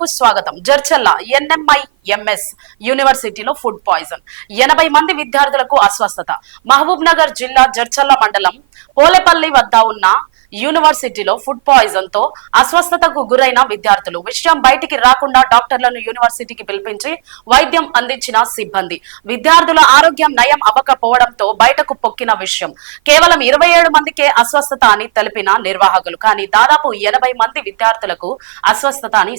వార్తలకు స్వాగతం. జడ్చర్ల ఎన్ఎంఐఎంఎస్ యూనివర్సిటీలో ఫుడ్ పాయిజన్, 80 మంది విద్యార్థులకు అస్వస్థత. మహబూబ్ నగర్ జిల్లా జడ్చర్ల మండలం పోలేపల్లి వద్ద ఉన్న యూనివర్సిటీలో ఫుడ్ పాయిజన్ తో అస్వస్థతకు గురైన విద్యార్థులు. విషయం బయటికి రాకుండా డాక్టర్లను యూనివర్సిటీకి పిలిపించి వైద్యం అందించిన సిబ్బంది. విద్యార్థుల ఆరోగ్యం నయం అవ్వకపోవడంతో బయటకు పొక్కిన విషయం. కేవలం 27 మందికే అస్వస్థత అని తెలిపిన నిర్వాహకులు, కానీ దాదాపు 80 మంది విద్యార్థులకు అస్వస్థత అని